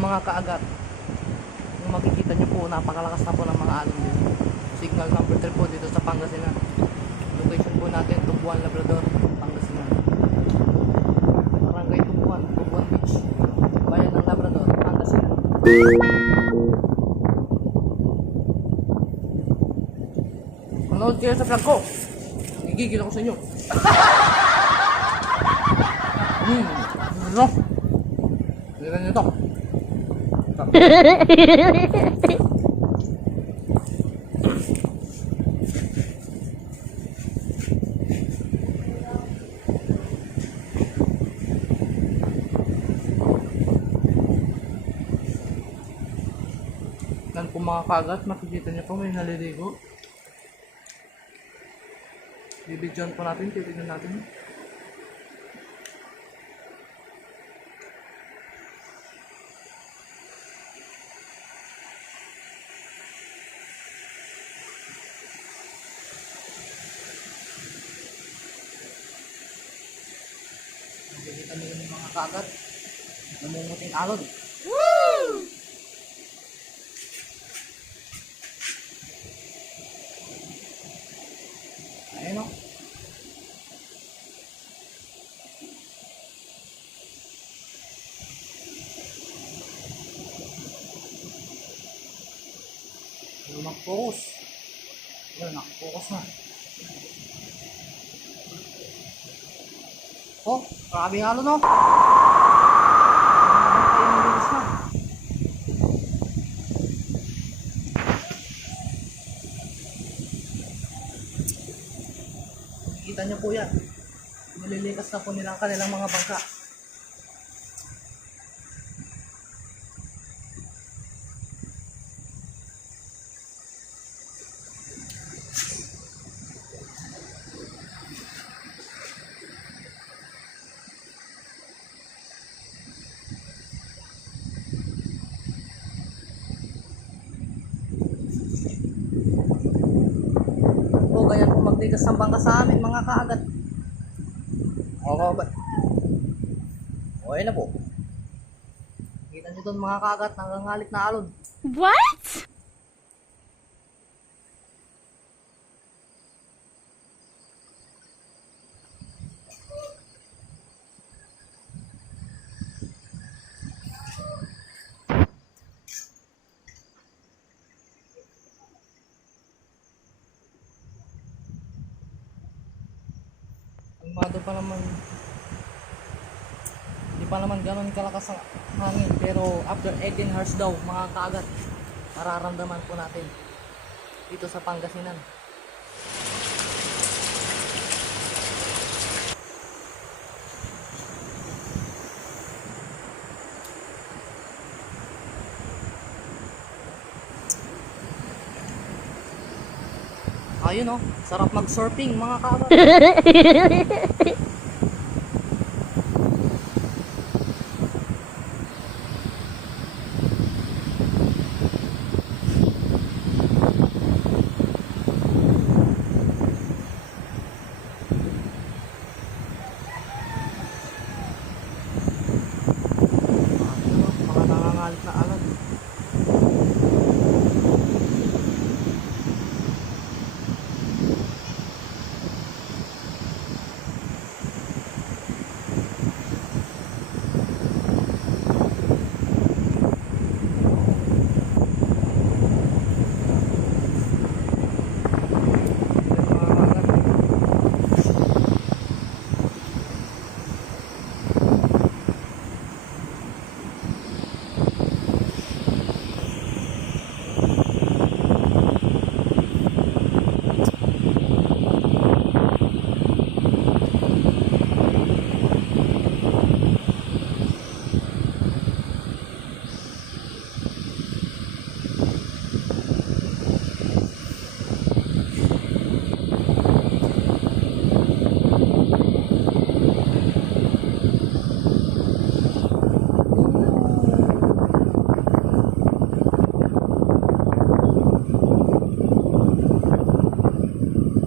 mga kaagat. Kung makikita nyo po, napakalakas na po ng mga alon dito. Signal number 3 po dito sa Pangasinan. Location po natin, Tobuan, Labrador, Pangasinan. Barangay Tobuan, Tobuan Beach, bayan ng Labrador, Pangasinan. Manood kayo sa vlog ko. Nagigigil ako sa inyo. Ano? Tignan nyo ito. Yan po mga kagat, makikita nyo po may naliligo. Bibidyon po natin, titignan natin. Nakikita nyo yung mga kagat, namumuting alon. Woo! Ayan o. Mag-focus. Ayan, nakafocus na. Oh, grabe nga no. Kita nyo po yan. Nililikas na po nila ang kanilang mga bangka. Ganyan po magtigas ng bangka sa amin mga kaagat. Okay ba? Okay na po. Kita nyo doon mga kaagat, nangangalit na alon. What? Mado pa naman, hindi pa naman gano'n kalakas ang hangin, pero after 18 hours daw mga kaagat, mararamdaman po natin dito sa Pangasinan. Ayun oh, sarap mag-surfing mga kaagat. Mga nangangalit na alon.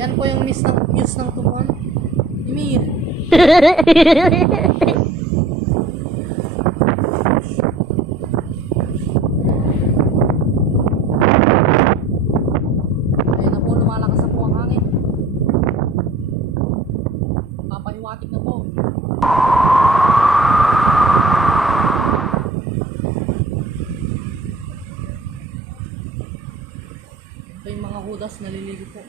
Yan po yung news ng tubuan. Imir. Ito yung mga hudas naliligo po.